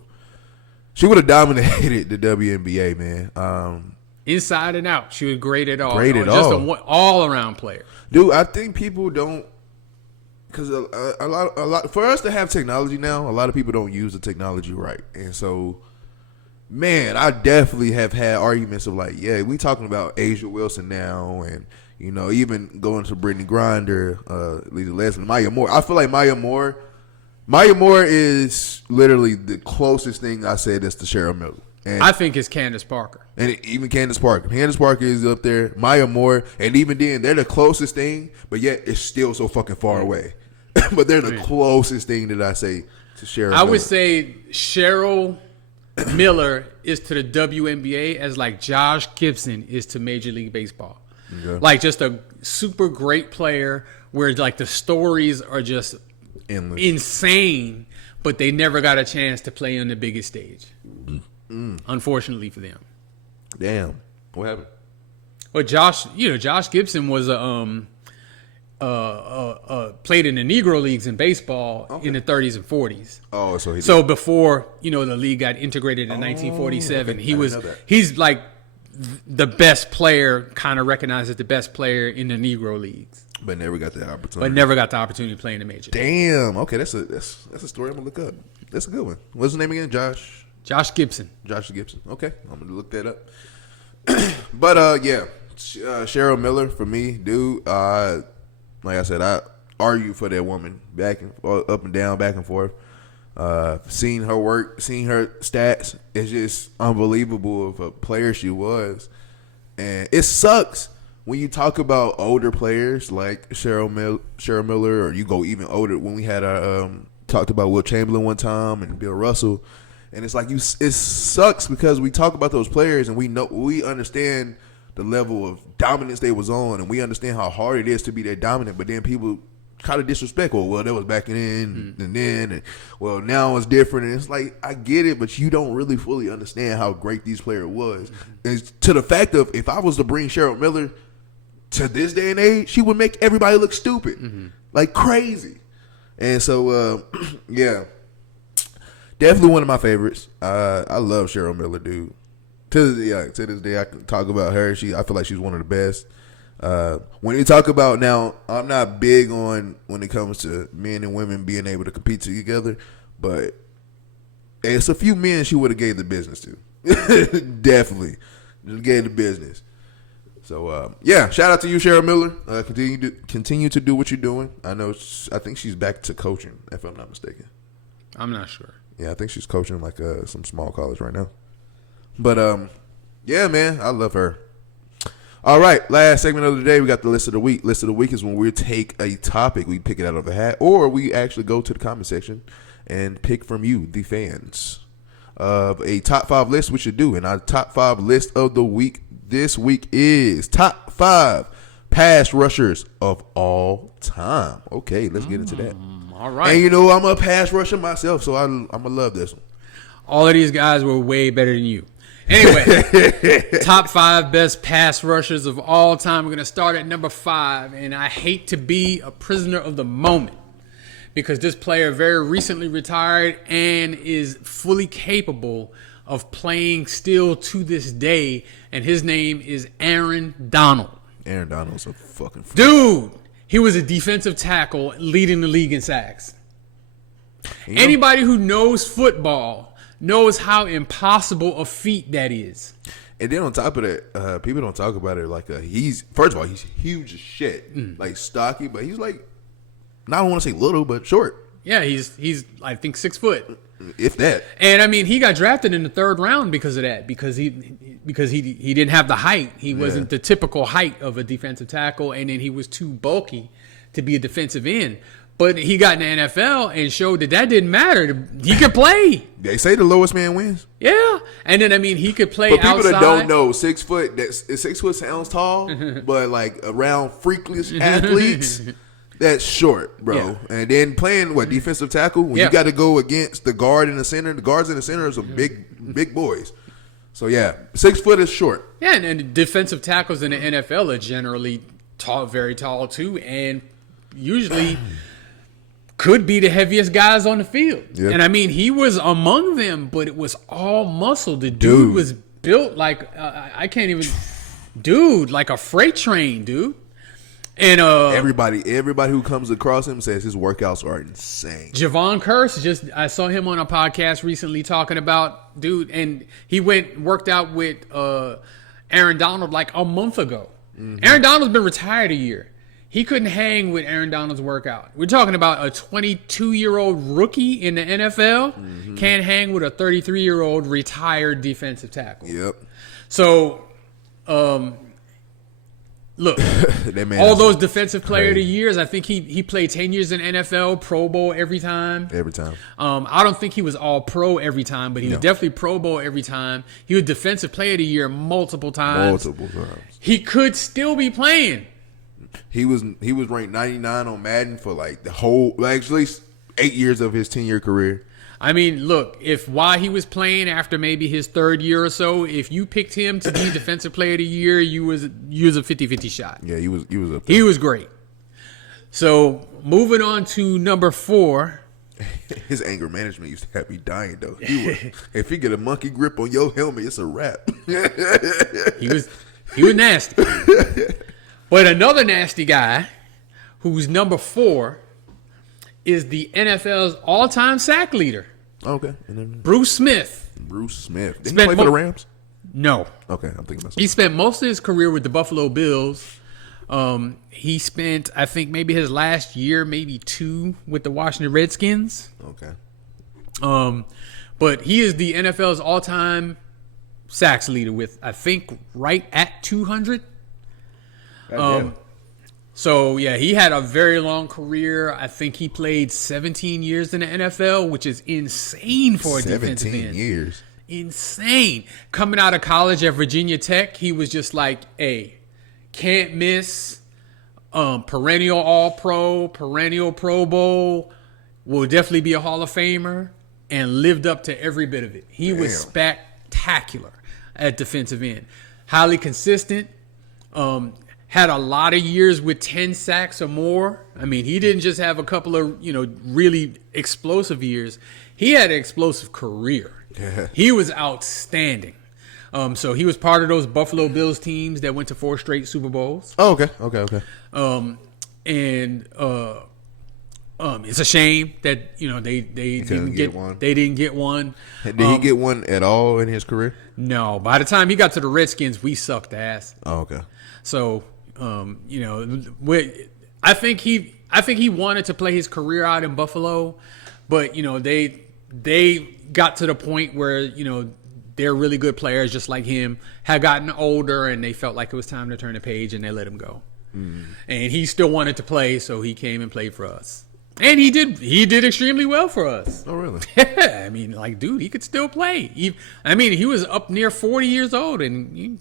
she would have dominated the WNBA, man. Inside and out, she was great at all. Just an all-around player, dude. I think people don't because a lot for us to have technology now. A lot of people don't use the technology right, and so. Man, I definitely have had arguments of we talking about Asia Wilson now, and even going to Brittany Griner, Lisa Leslie, Maya Moore. I feel like Maya Moore is literally the closest thing I said is to Cheryl Miller. And I think it's Candace Parker, and even Candace Parker. Candace Parker is up there. Maya Moore, and even then, they're the closest thing, but yet it's still so fucking far away. But they're the closest thing that I say to Cheryl. I would say Cheryl Miller is to the WNBA as Josh Gibson is to Major League Baseball. Okay. Just a super great player where the stories are just endless. Insane, but they never got a chance to play on the biggest stage. Unfortunately for them. Damn. What happened? Well, Josh Gibson was played in the Negro leagues in baseball in the 30s and 40s. Oh, so before the league got integrated in 1947, okay. He's the best player, kind of recognized as the best player in the Negro leagues, but never got the opportunity. To play in the major. Damn. Okay, that's a story I'm gonna look up. That's a good one. What's his name again? Josh Gibson. Josh Gibson. Okay, I'm gonna look that up. But Cheryl Miller for me, dude. Like I said, I argue for that woman up and down, back and forth. Seeing her work, seeing her stats, it's just unbelievable of a player she was. And it sucks when you talk about older players like Cheryl Miller, or you go even older when we had our talked about Will Chamberlain one time and Bill Russell. And it's it sucks because we talk about those players and we understand the level of dominance they was on, and we understand how hard it is to be that dominant, but then people kind of disrespect, well, that was back then and then, and well, now it's different, and it's I get it, but you don't really fully understand how great these players was. And to the fact of, if I was to bring Cheryl Miller to this day and age, she would make everybody look stupid, like crazy. And so, definitely one of my favorites. I love Cheryl Miller, dude. To this day, I can talk about her. I feel like she's one of the best. When you talk about now, I'm not big on when it comes to men and women being able to compete together, but it's a few men she would have gave the business to. Definitely, just gave the business. So shout out to you, Cheryl Miller. Continue to do what you're doing. I think she's back to coaching, if I'm not mistaken. I'm not sure. Yeah, I think she's coaching like some small college right now. But yeah, man, I love her. All right, last segment of the day, we got the list of the week. List of the week is when we take a topic, we pick it out of a hat, or we actually go to the comment section and pick from you, the fans, of a top 5 list we should do. And our top 5 list of the week this week is top 5 pass rushers of all time. Okay, let's get into that. All right. And you know, I'm a pass rusher myself, so I'm going to love this one. All of these guys were way better than you. Anyway, top 5 best pass rushers of all time. We're going to start at number 5, and I hate to be a prisoner of the moment because this player very recently retired and is fully capable of playing still to this day, and his name is Aaron Donald. Aaron Donald's a fucking freak. Dude, he was a defensive tackle leading the league in sacks. Anybody who knows football knows how impossible a feat that is. And then on top of that, people don't talk about it like he's, first of all, he's huge as shit. Like stocky, but he's like, I don't want to say little, but short. Yeah, he's I think 6 foot. If that. And I mean, he got drafted in the 3rd round because of that, because he didn't have the height. He wasn't the typical height of a defensive tackle, and then he was too bulky to be a defensive end. But he got in the NFL and showed that didn't matter. He could play. They say the lowest man wins. Yeah. And then, I mean, he could play outside. But people outside. that don't know, 6 foot, 6 foot sounds tall, but like around freakish athletes, that's short, bro. Yeah. And then playing, defensive tackle? When you got to go against the guard in the center, the guards in the center are some big boys. So, yeah, 6 foot is short. Yeah, and defensive tackles in the NFL are generally tall, very tall, too, and usually could be the heaviest guys on the field. Yep. And I mean, he was among them, but it was all muscle. The dude was built like, I can't even, like a freight train, dude. And everybody who comes across him says his workouts are insane. Javon Curse, I saw him on a podcast recently talking about, dude, and he worked out with Aaron Donald like a month ago. Mm-hmm. Aaron Donald's been retired a year. He couldn't hang with Aaron Donald's workout. We're talking about a 22-year-old rookie in the NFL can't hang with a 33-year-old retired defensive tackle. Yep. So, look, all those defensive player of the years, I think he played 10 years in NFL, Pro Bowl every time. Every time. I don't think he was all pro every time, but he was definitely Pro Bowl every time. He was defensive player of the year multiple times. He could still be playing. He was ranked 99 on Madden for like the whole, at least 8 years of his 10-year career. I mean, look, while he was playing after maybe his 3rd year or so, if you picked him to be defensive player of the year, you was a 50-50 shot. Yeah, he was up there. He was great. So moving on to number 4. His anger management used to have me dying though. If he get a monkey grip on your helmet, it's a wrap. He was nasty. But another nasty guy, who's number 4, is the NFL's all-time sack leader. Okay. Bruce Smith. Didn't he play for the Rams? No. Okay, I'm thinking about something. He spent most of his career with the Buffalo Bills. He spent, I think, maybe his last year, maybe 2, with the Washington Redskins. Okay. But he is the NFL's all-time sacks leader with, I think, right at 200. So, yeah, he had a very long career. I think he played 17 years in the NFL, which is insane for a defensive end. 17 years. Insane. Coming out of college at Virginia Tech, he was just like, can't miss, perennial All-Pro, perennial Pro Bowl, will definitely be a Hall of Famer, and lived up to every bit of it. He was spectacular at defensive end. Highly consistent. Had a lot of years with 10 sacks or more. I mean, he didn't just have a couple of, really explosive years. He had an explosive career. He was outstanding. So he was part of those Buffalo Bills teams that went to 4 straight Super Bowls. Oh, okay. It's a shame that they didn't get one. They didn't get one. Did he get one at all in his career? No. By the time he got to the Redskins, we sucked ass. Oh, okay. So, I think he wanted to play his career out in Buffalo, but they they got to the point where, you know, they're really good players just like him, had gotten older, and they felt like it was time to turn the page, and they let him go. And he still wanted to play, so he came and played for us. And he did extremely well for us. Oh, really? Yeah, I mean, like, dude, he could still play. He was up near 40 years old, and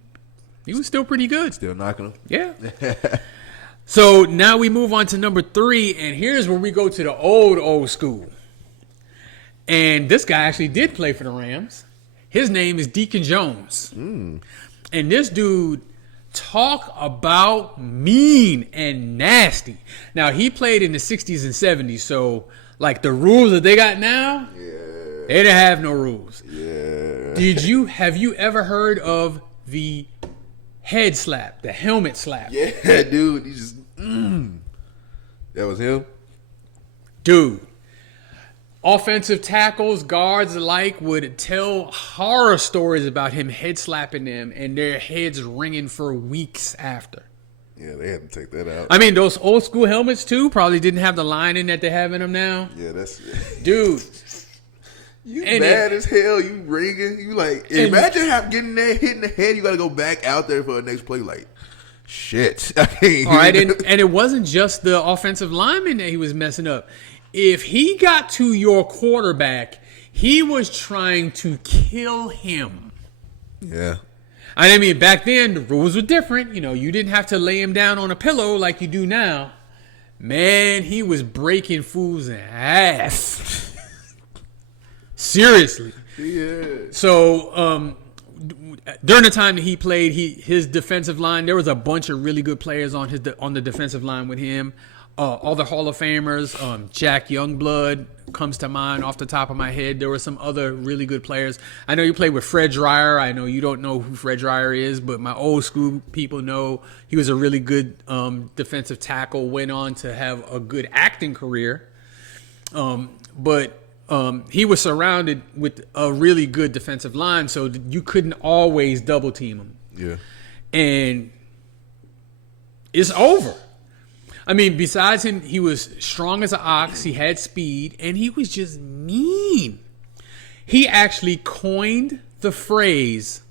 he was still pretty good. Still knocking him? Yeah. So now we move on to number 3, and here's where we go to the old school. And this guy actually did play for the Rams. His name is Deacon Jones. And this dude, talk about mean and nasty. Now, he played in the 60s and 70s, so, like, the rules that they got now, they didn't have no rules. Yeah. Have you ever heard of the head slap, the helmet slap? Yeah, dude. He just, That was him? Dude. Offensive tackles, guards alike would tell horror stories about him head slapping them and their heads ringing for weeks after. Yeah, they had to take that out. I mean, those old school helmets, too, probably didn't have the lining that they have in them now. Yeah, that's... Dude. You mad as hell. You ringing. You like... Imagine getting that hit in the head. You got to go back out there for the next play. Like, shit. All right, and it wasn't just the offensive lineman that he was messing up. If he got to your quarterback, he was trying to kill him. Yeah. I mean, back then, the rules were different. You know, you didn't have to lay him down on a pillow like you do now. Man, he was breaking fools in half. Seriously. Yeah. So, during the time that he played, his defensive line, there was a bunch of really good players on the defensive line with him. All the Hall of Famers, Jack Youngblood comes to mind off the top of my head. There were some other really good players. I know you played with Fred Dreyer. I know you don't know who Fred Dreyer is, but my old school people know he was a really good defensive tackle, went on to have a good acting career. But he was surrounded with a really good defensive line, so you couldn't always double team him. Yeah. And it's over. I mean, besides him, he was strong as an ox. He had speed, and he was just mean. He actually coined the phrase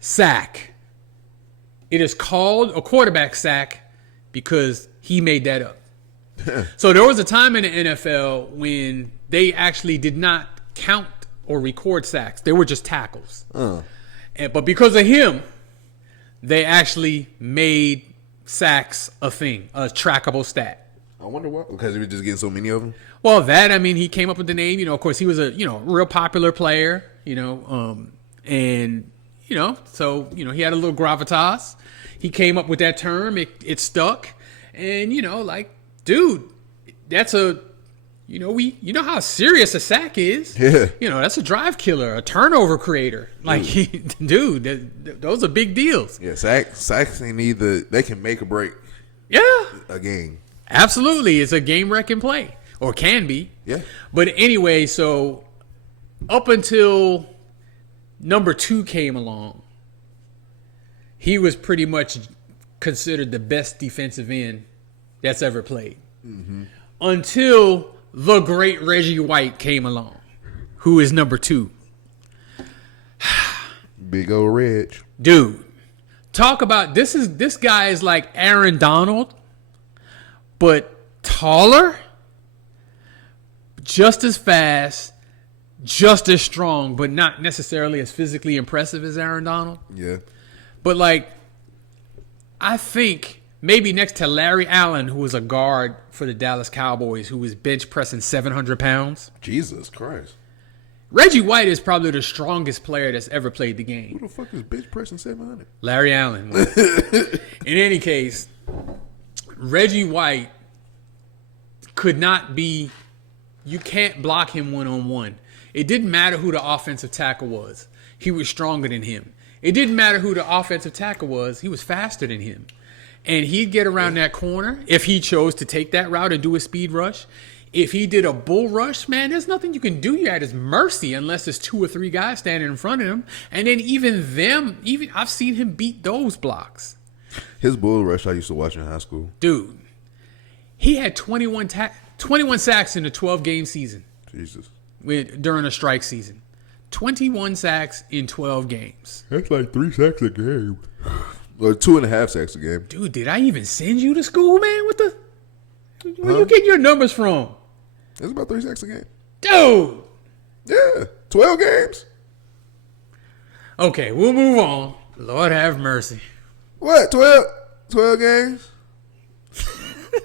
sack. It is called a quarterback sack because he made that up. So there was a time in the NFL when they actually did not count or record sacks. They were just tackles. But because of him, they actually made sacks a thing, a trackable stat. I wonder why. Because he was just getting so many of them? Well, he came up with the name. You know, of course, he was a, real popular player, and, so, he had a little gravitas. He came up with that term. It stuck. And, dude, that's a, you know how serious a sack is. Yeah. That's a drive killer, a turnover creator. Like, dude, those are big deals. Yeah, sacks ain't either. They can make or break. Yeah. A game. Absolutely. It's a game wrecking play. Or can be. Yeah. But anyway, so up until number 2 came along, he was pretty much considered the best defensive end that's ever played. Mm-hmm. Until the great Reggie White came along, who is number 2. Big old Reg. Dude, talk about this guy is like Aaron Donald, but taller, just as fast, just as strong, but not necessarily as physically impressive as Aaron Donald. Yeah. But I think maybe next to Larry Allen, who was a guard for the Dallas Cowboys, who was bench pressing 700 pounds. Jesus Christ. Reggie White is probably the strongest player that's ever played the game. Who the fuck is bench pressing 700? Larry Allen. In any case, Reggie White could not be, you can't block him one-on-one. It didn't matter who the offensive tackle was. He was stronger than him. It didn't matter who the offensive tackle was. He was faster than him. And he'd get around that corner if he chose to take that route and do a speed rush. If he did a bull rush, man, there's nothing you can do. You're at his mercy unless there's 2 or 3 guys standing in front of him. And then even I've seen him beat those blocks. His bull rush I used to watch in high school. Dude, he had 21 sacks in a 12-game season. Jesus. during a strike season. 21 sacks in 12 games. That's like 3 sacks a game. Or 2.5 sacks a game. Dude, did I even send you to school, man? Where you getting your numbers from? It's about 3 sacks a game. Dude! Yeah, 12 games. Okay, we'll move on. Lord have mercy. What? 12 games?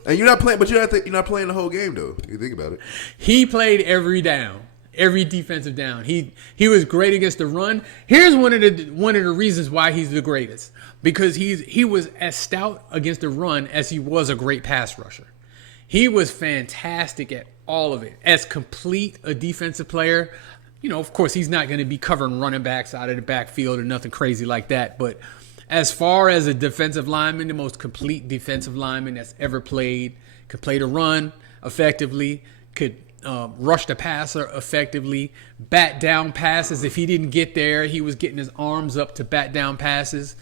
And you're not playing, but you're not playing the whole game though. You think about it. He played every down, every defensive down. He was great against the run. Here's one of the reasons why he's the greatest, because he was as stout against the run as he was a great pass rusher. He was fantastic at all of it. As complete a defensive player, of course, he's not going to be covering running backs out of the backfield or nothing crazy like that. But as far as a defensive lineman, the most complete defensive lineman that's ever played, could play the run effectively, could rush the passer effectively, bat down passes. If he didn't get there, he was getting his arms up to bat down passes.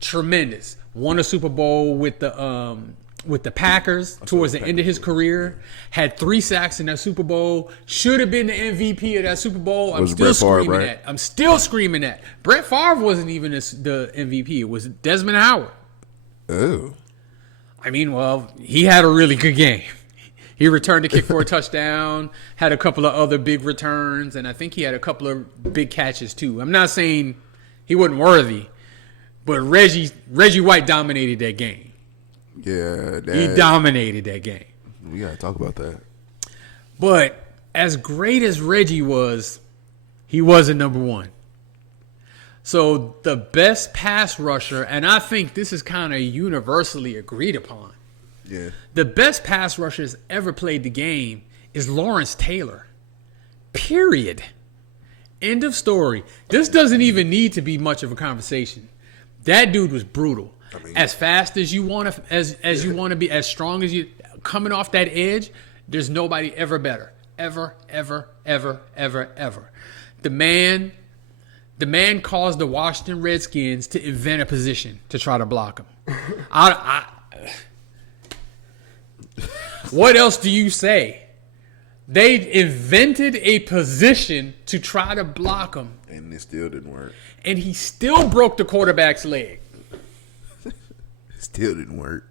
Tremendous. Won a Super Bowl with the Packers towards the end of his career. Had 3 sacks in that Super Bowl. Should have been the MVP of that Super Bowl. I'm still screaming that. Brett Favre wasn't even the MVP. It was Desmond Howard. Oh. I mean, well, he had a really good game. He returned the kick for a touchdown, had a couple of other big returns, and I think he had a couple of big catches too. I'm not saying he wasn't worthy, but Reggie White dominated that game. Yeah, he dominated that game. We gotta talk about that. But as great as Reggie was, he wasn't number one. So the best pass rusher, and I think this is kind of universally agreed upon. Yeah. The best pass rusher that's ever played the game is Lawrence Taylor. Period. End of story. This doesn't even need to be much of a conversation. That dude was brutal. I mean, as fast as you want to, as you want to be, as strong as you, coming off that edge, there's nobody ever better. Ever. The man caused the Washington Redskins to invent a position to try to block him. What else do you say? They invented a position to try to block him. And it still didn't work. And he still broke the quarterback's leg. Still didn't work.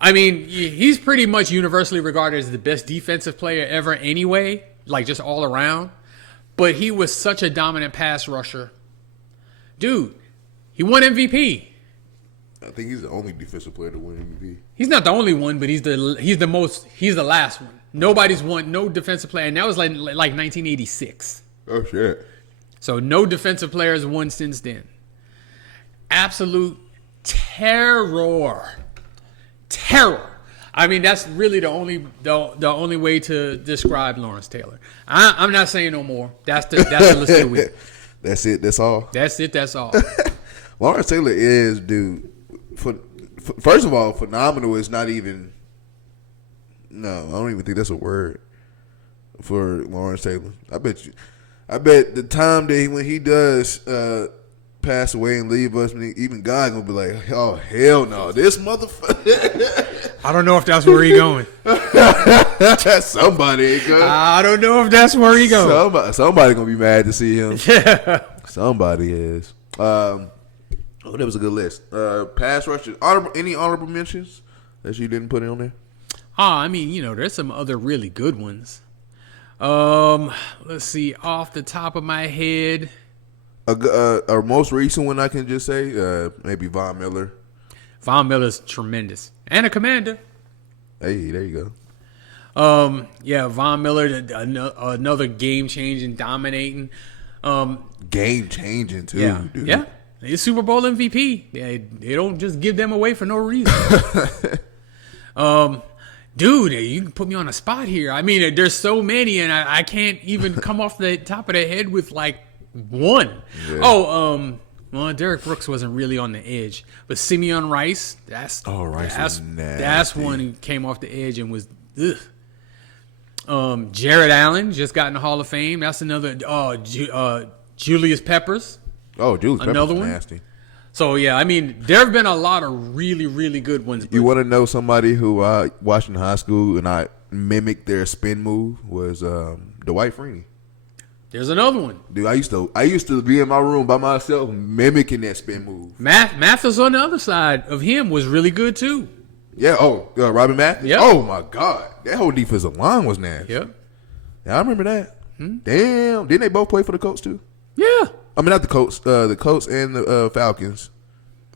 I mean, he's pretty much universally regarded as the best defensive player ever anyway, like just all around. But he was such a dominant pass rusher. Dude, he won MVP. I think he's the only defensive player to win MVP. He's not the only one, but he's the last one. Nobody's won, no defensive player, and that was like 1986. Oh shit. So no defensive players won since then. Absolute terror. I mean, that's really the only way to describe Lawrence Taylor. I'm not saying no more. That's the list of the week. That's it. That's all. That's it. That's all. Lawrence Taylor is, dude. First of all, phenomenal is not even. No, I don't even think that's a word for Lawrence Taylor. I bet the time that when he does pass away and leave us, even God gonna be like, oh hell no, this motherfucker. I don't know if that's where he going. Somebody ain't going. I don't know if that's where he going. Somebody gonna be mad to see him. Yeah. Somebody is. That was a good list. Pass rushers. Any honorable mentions that you didn't put in on there? I mean, there's some other really good ones. Let's see, off the top of my head. Our most recent one I can just say, maybe Von Miller. Von Miller's tremendous. And a commander. Hey, there you go. Yeah, Von Miller, another game-changing, dominating. Game-changing, too, yeah, dude. Yeah, he's Super Bowl MVP. They don't just give them away for no reason. Dude, you can put me on a spot here. I mean, there's so many, and I can't even come off the top of the head with, like, one. Yeah. Well, Derek Brooks wasn't really on the edge, but Simeon Rice, that's one who came off the edge and was ugh. Jared Allen just got in the Hall of Fame. That's another. Julius Peppers. Oh, Julius Peppers, another one. Nasty. So yeah, I mean, there have been a lot of really, really good ones. You want to know somebody who I watched in high school and I mimicked their spin move was Dwight Freeney. There's another one. Dude, I used to be in my room by myself mimicking that spin move. Mathis on the other side of him was really good too. Yeah. Oh, Robin Mathis. Yep. Oh my God, that whole defensive line was nasty. Yep. Yeah, I remember that. Damn, didn't they both play for the Colts too? Yeah. I mean, not the Colts. The Colts and the Falcons,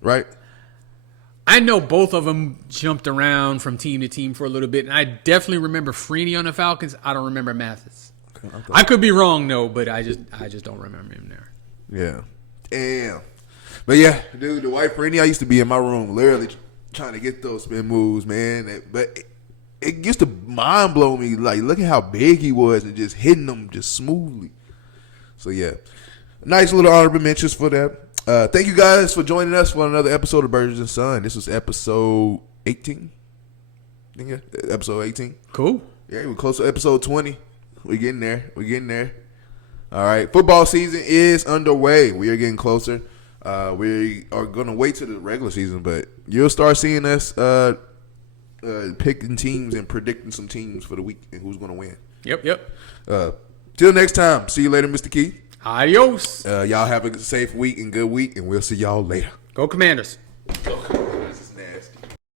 right? I know both of them jumped around from team to team for a little bit, and I definitely remember Freeney on the Falcons. I don't remember Mathis. I could be wrong though, but I just don't remember him there. Yeah. Damn. But yeah, dude, Dwight Freeney, I used to be in my room literally trying to get those spin moves, man. But it used to mind blow me. Like, look at how big he was and just hitting them just smoothly. So yeah, nice little honorable mentions for that. Thank you guys for joining us for another episode of Burgess and Son. This was episode 18. Yeah, episode 18. Cool. Yeah, we're close to episode 20. We're getting there. All right. Football season is underway. We are getting closer. We are going to wait till the regular season, but you'll start seeing us picking teams and predicting some teams for the week and who's going to win. Yep. Till next time. See you later, Mr. Keith. Adios. Y'all have a safe week and good week, and we'll see y'all later. Go Commanders. Go Commanders.